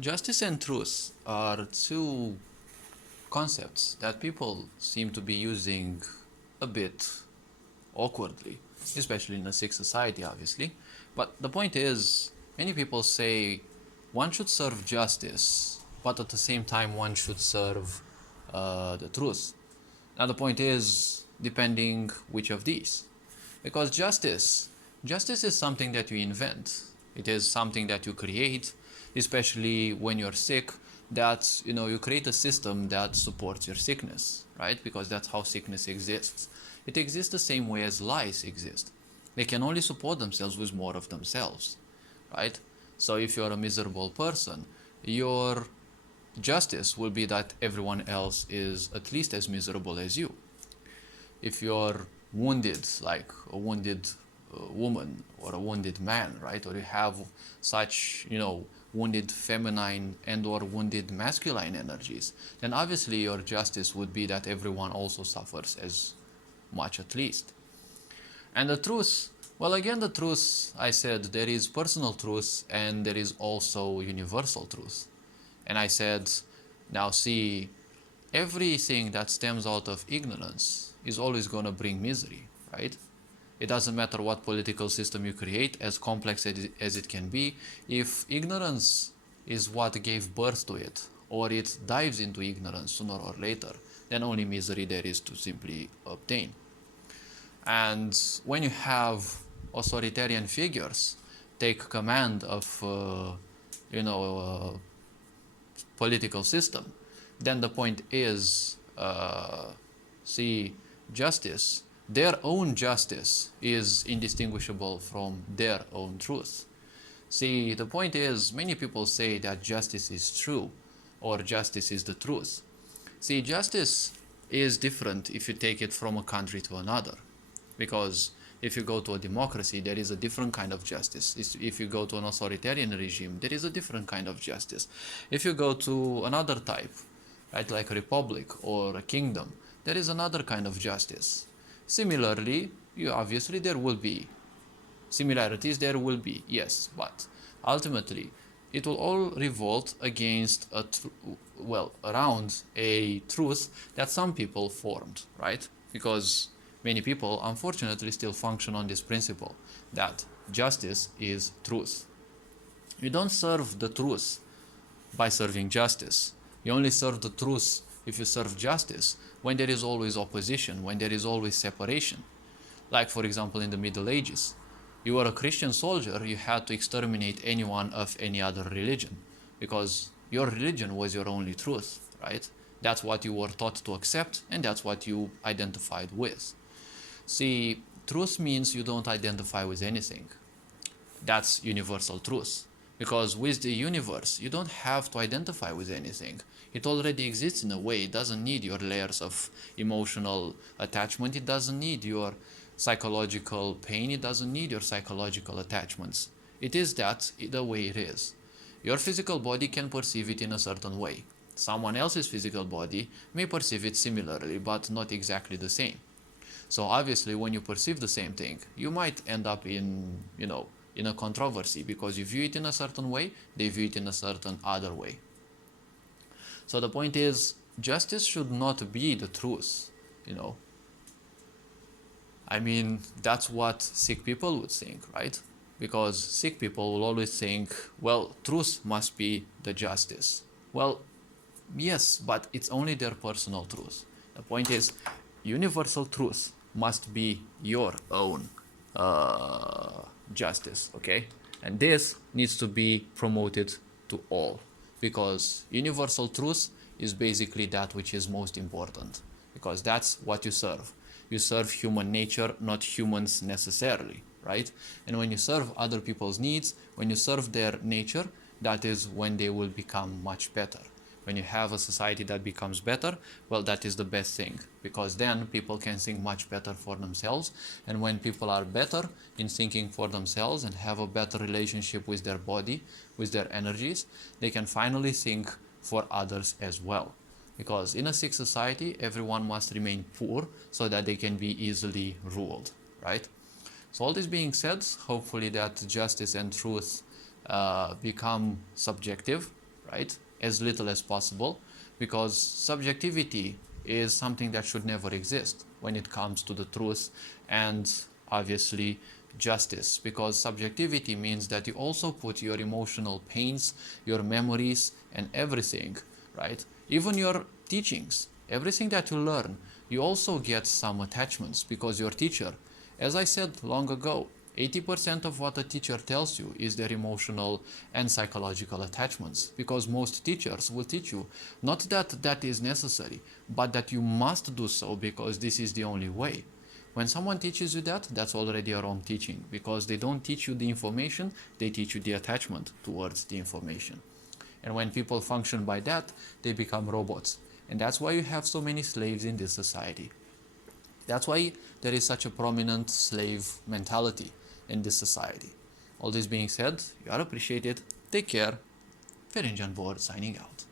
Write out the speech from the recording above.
Justice and truth are two concepts that people seem to be using a bit awkwardly, especially in a sick society, obviously. But the point is, many people say one should serve justice, but at the same time, one should serve the truth. Now, the point is, depending which of these. Because justice is something that you invent. It is something that you create, especially when you're sick, that you create a system that supports your sickness, right? Because that's how sickness exists. It exists the same way as lies exist. They can only support themselves with more of themselves, right? So if you're a miserable person, your justice will be that everyone else is at least as miserable as you. If you're wounded, like a wounded woman or a wounded man, right? Or you have such, wounded feminine and or wounded masculine energies, then obviously your justice would be that everyone also suffers as much at least. And the truth, well, again, the truth, I said there is personal truth and there is also universal truth. And I said, now see, everything that stems out of ignorance is always going to bring misery, right? It doesn't matter what political system you create, as complex as it can be, if ignorance is what gave birth to it, or it dives into ignorance sooner or later, then only misery there is to simply obtain. And when you have authoritarian figures take command of, political system, then the point is, see, justice, their own justice is indistinguishable from their own truth. See, the point is, many people say that justice is true or justice is the truth. See, justice is different if you take it from a country to another, because if you go to a democracy, there is a different kind of justice. If you go to an authoritarian regime, there is a different kind of justice. If you go to another type, right, like a republic or a kingdom, there is another kind of justice. Similarly, obviously there will be similarities, there will be, yes, but ultimately it will all revolt against around a truth that some people formed, right? Because many people unfortunately still function on this principle that justice is truth. You don't serve the truth by serving justice. You only serve the truth if you serve justice when there is always opposition, when there is always separation. Like, for example, in the Middle Ages, you were a Christian soldier, you had to exterminate anyone of any other religion because your religion was your only truth, right? That's what you were taught to accept, and that's what you identified with. See, truth means you don't identify with anything. That's universal truth. Because with the universe, you don't have to identify with anything. It already exists in a way. It doesn't need your layers of emotional attachment. It doesn't need your psychological pain. It doesn't need your psychological attachments. It is that the way it is. Your physical body can perceive it in a certain way. Someone else's physical body may perceive it similarly, but not exactly the same. So obviously, when you perceive the same thing, you might end up in, in a controversy because you view it in a certain way, they view it in a certain other way. So the point is, justice should not be the truth, I mean, that's what sick people would think, right? Because sick people will always think, well, truth must be the justice. Well, yes, but it's only their personal truth. The point is, universal truth must be your own justice, okay? And this needs to be promoted to all, because universal truth is basically that which is most important, because that's what you serve. You serve human nature, not humans necessarily, right? And when you serve other people's needs, when you serve their nature, that is when they will become much better. When you have a society that becomes better, well, that is the best thing, because then people can think much better for themselves. And when people are better in thinking for themselves and have a better relationship with their body, with their energies, they can finally think for others as well. Because in a sick society, everyone must remain poor so that they can be easily ruled, right? So all this being said, hopefully that justice and truth become subjective, right? As little as possible, because subjectivity is something that should never exist when it comes to the truth and obviously justice, because subjectivity means that you also put your emotional pains, your memories, and everything, right? Even your teachings, everything that you learn, you also get some attachments because your teacher, as I said long ago, 80% of what a teacher tells you is their emotional and psychological attachments, because most teachers will teach you not that that is necessary, but that you must do so because this is the only way. When someone teaches you that, that's already a wrong teaching, because they don't teach you the information, they teach you the attachment towards the information. And when people function by that, they become robots. And that's why you have so many slaves in this society. That's why there is such a prominent slave mentality in this society. All this being said, you are appreciated. Take care. Ferencan Board signing out.